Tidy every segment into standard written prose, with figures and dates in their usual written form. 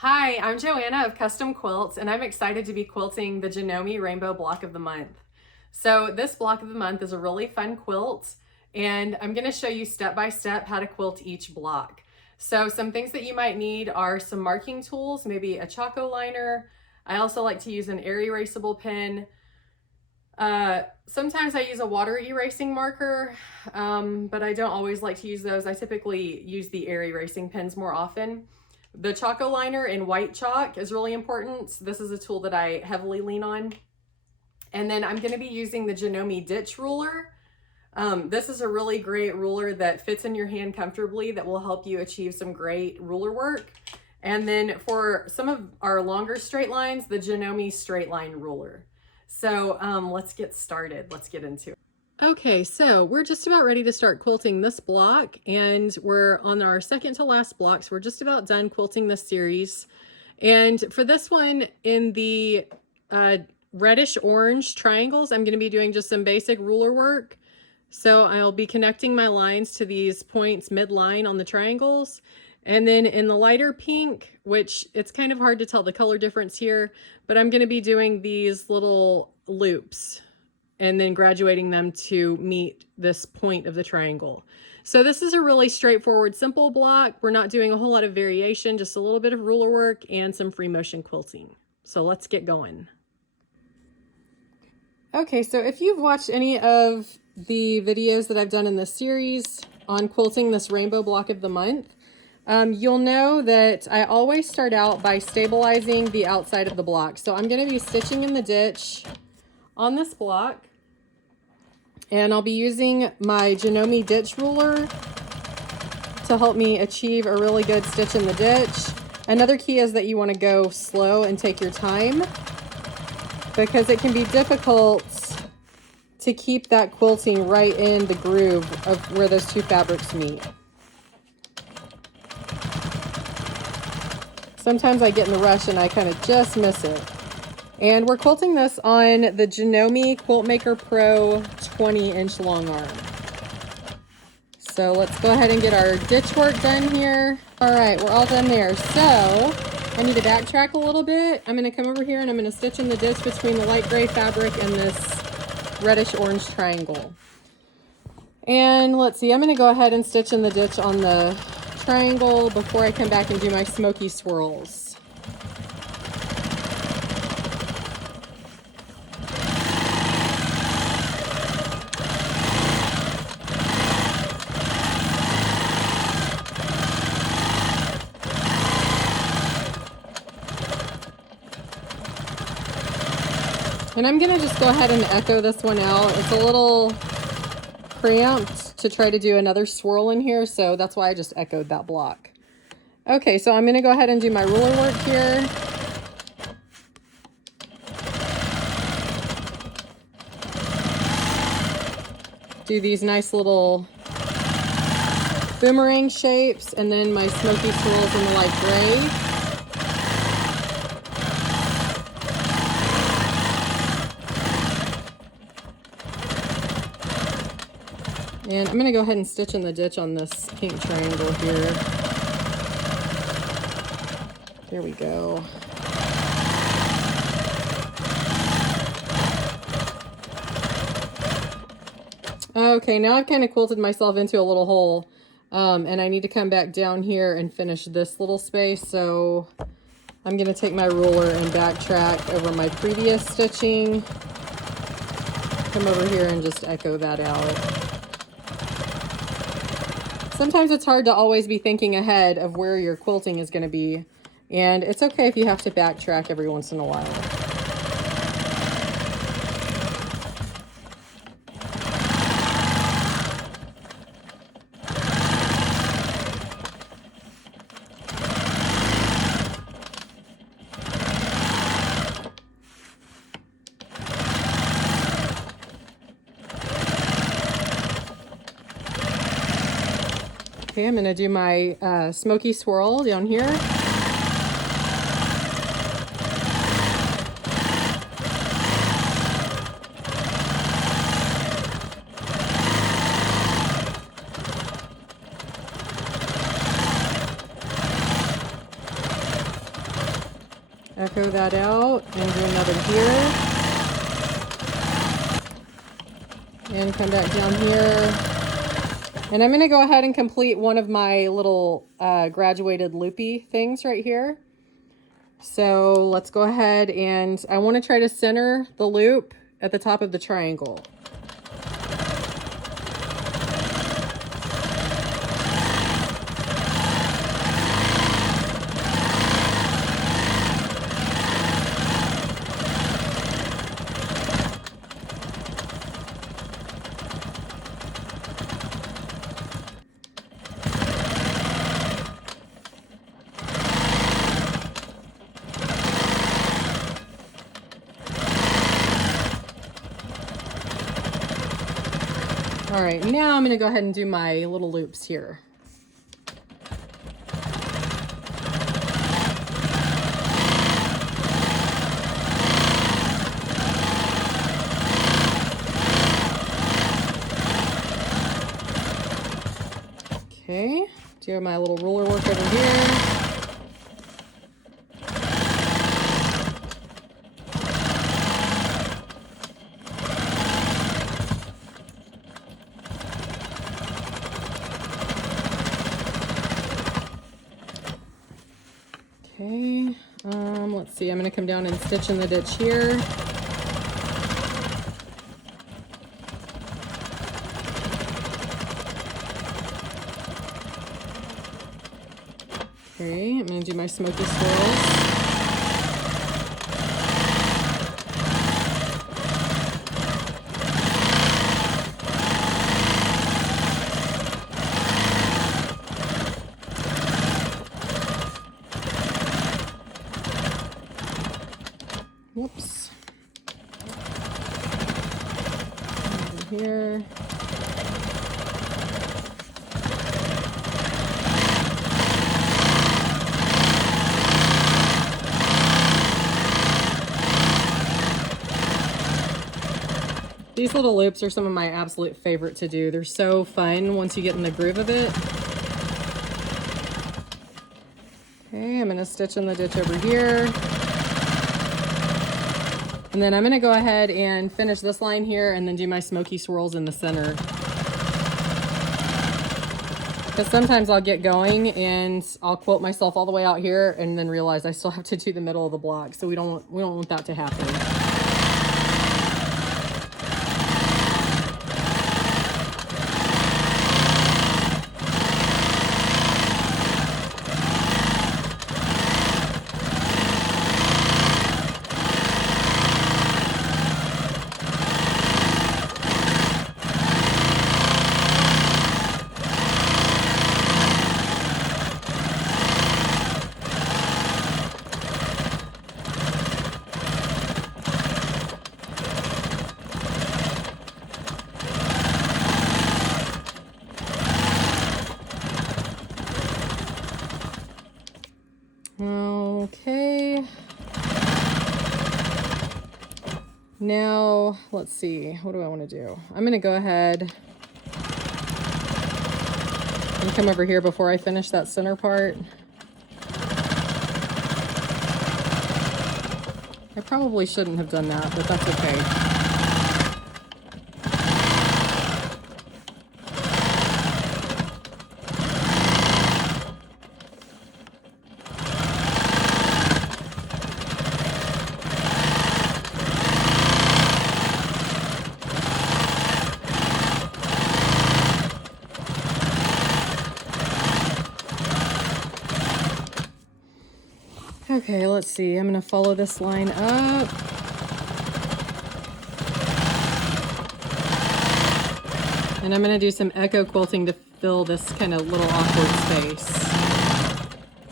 Hi, I'm Joanna of Custom Quilts, and I'm excited to be quilting the Janome Rainbow Block of the Month. So this block of the month is a really fun quilt, and I'm going to show you step by step how to quilt each block. So some things that you might need are some marking tools, maybe a Choco liner. I also like to use an air erasable pen. Sometimes I use a water erasing marker, but I don't always like to use those. I typically use the air erasing pens more often. The Choco liner in white chalk is really important. This is a tool that I heavily lean on. And then I'm going to be using the Janome ditch ruler. This is a really great ruler that fits in your hand comfortably that will help you achieve some great ruler work. And then for some of our longer straight lines, the Janome straight line ruler. So let's get started. Let's get into it. Okay, so we're just about ready to start quilting this block, and we're on our second to last block, so we're just about done quilting this series. And for this one, in the reddish orange triangles, I'm going to be doing just some basic ruler work. So I'll be connecting my lines to these points midline on the triangles. And then in the lighter pink, which it's kind of hard to tell the color difference here, but I'm going to be doing these little loops and then graduating them to meet this point of the triangle. So this is a really straightforward, simple block. We're not doing a whole lot of variation, just a little bit of ruler work and some free motion quilting. So let's get going. Okay, so if you've watched any of the videos that I've done in this series on quilting this rainbow block of the month, you'll know that I always start out by stabilizing the outside of the block. So I'm going to be stitching in the ditch on this block, and I'll be using my Janome ditch ruler to help me achieve a really good stitch in the ditch. Another key is that you want to go slow and take your time, because it can be difficult to keep that quilting right in the groove of where those two fabrics meet. Sometimes I get in the rush and I kind of just miss it. And we're quilting this on the Janome Quilt Maker Pro 20-inch long arm. So let's go ahead and get our ditch work done here. All right, we're all done there. So I need to backtrack a little bit. I'm going to come over here and I'm going to stitch in the ditch between the light gray fabric and this reddish orange triangle. And let's see, I'm going to go ahead and stitch in the ditch on the triangle before I come back and do my smoky swirls. And I'm gonna just go ahead and echo this one out. It's a little cramped to try to do another swirl in here, so that's why I just echoed that block. Okay, so I'm gonna go ahead and do my ruler work here. Do these nice little boomerang shapes, and then my smoky swirls in the light gray. And I'm going to go ahead and stitch in the ditch on this pink triangle here. There we go. Okay, now I've kind of quilted myself into a little hole, and I need to come back down here and finish this little space. So I'm going to take my ruler and backtrack over my previous stitching. Come over here and just echo that out. Sometimes it's hard to always be thinking ahead of where your quilting is going to be, and it's okay if you have to backtrack every once in a while. Okay, I'm going to do my smoky swirl down here. echo that out and do another here. And come back down here. And I'm going to go ahead and complete one of my little graduated loopy things right here. So let's go ahead, and I want to try to center the loop at the top of the triangle. All right, now I'm gonna go ahead and do my little loops here. Okay, do my little ruler work over here. Okay, let's see, I'm going to come down and stitch in the ditch here. Okay, I'm going to do my smoky swirls. Whoops. Over here. These little loops are some of my absolute favorite to do. They're so fun once you get in the groove of it. Okay, I'm going to stitch in the ditch over here. And then I'm going to go ahead and finish this line here and then do my smoky swirls in the center. Because sometimes I'll get going and I'll quilt myself all the way out here and then realize I still have to do the middle of the block. So we don't want that to happen. Okay. Now, let's see. What do I want to do? I'm going to go ahead and come over here before I finish that center part. I probably shouldn't have done that, but that's okay. Okay, let's see. I'm going to follow this line up. And I'm going to do some echo quilting to fill this kind of little awkward space.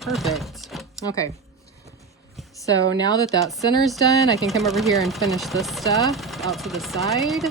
Perfect. Okay. So now that that center's done, I can come over here and finish this stuff out to the side.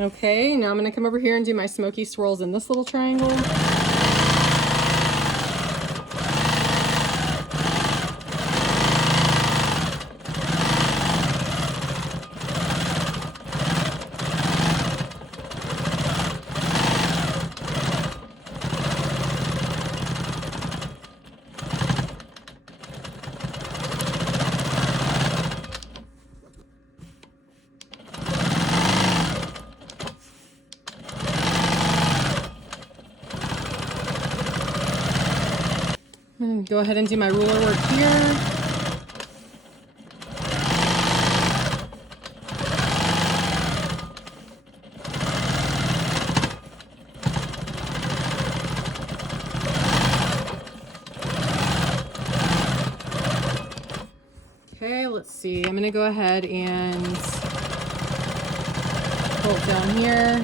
Okay, now I'm gonna come over here and do my smoky swirls in this little triangle. Go ahead and do my ruler work here. Okay, let's see. I'm gonna go ahead and quilt down here.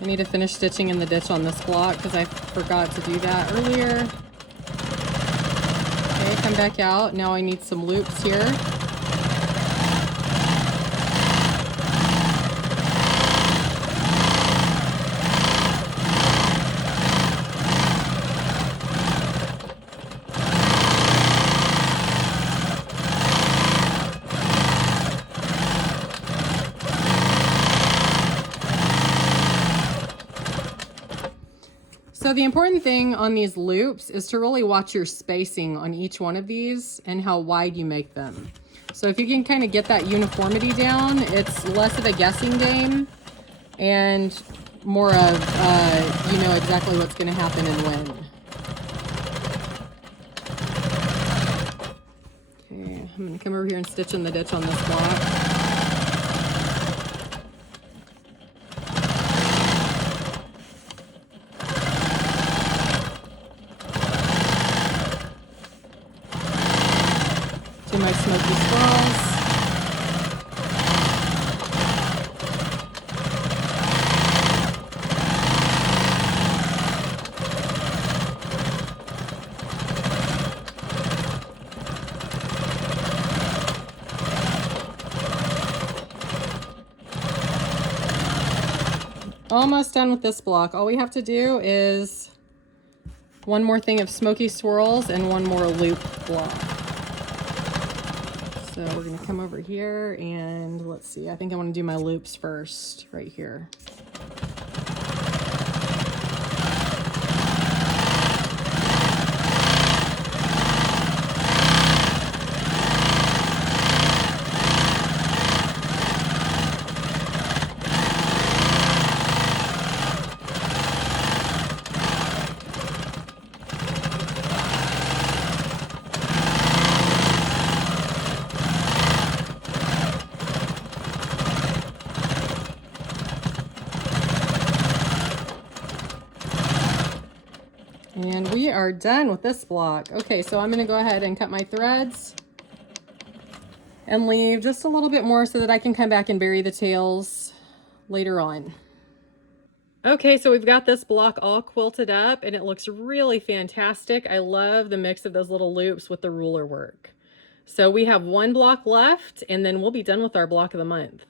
I need to finish stitching in the ditch on this block because I forgot to do that earlier. Okay, come back out. Now I need some loops here. So the important thing on these loops is to really watch your spacing on each one of these and how wide you make them. So if you can kind of get that uniformity down, it's less of a guessing game and more of, you know exactly what's going to happen and when. Okay, I'm going to come over here and stitch in the ditch on this block. My smoky swirls. Almost done with this block. All we have to do is one more thing of smoky swirls and one more loop block. So we're going to come over here and let's see, I think I want to do my loops first right here. And we are done with this block. Okay, so I'm going to go ahead and cut my threads and leave just a little bit more so that I can come back and bury the tails later on. Okay, so we've got this block all quilted up and it looks really fantastic. I love the mix of those little loops with the ruler work. So we have one block left and then we'll be done with our block of the month.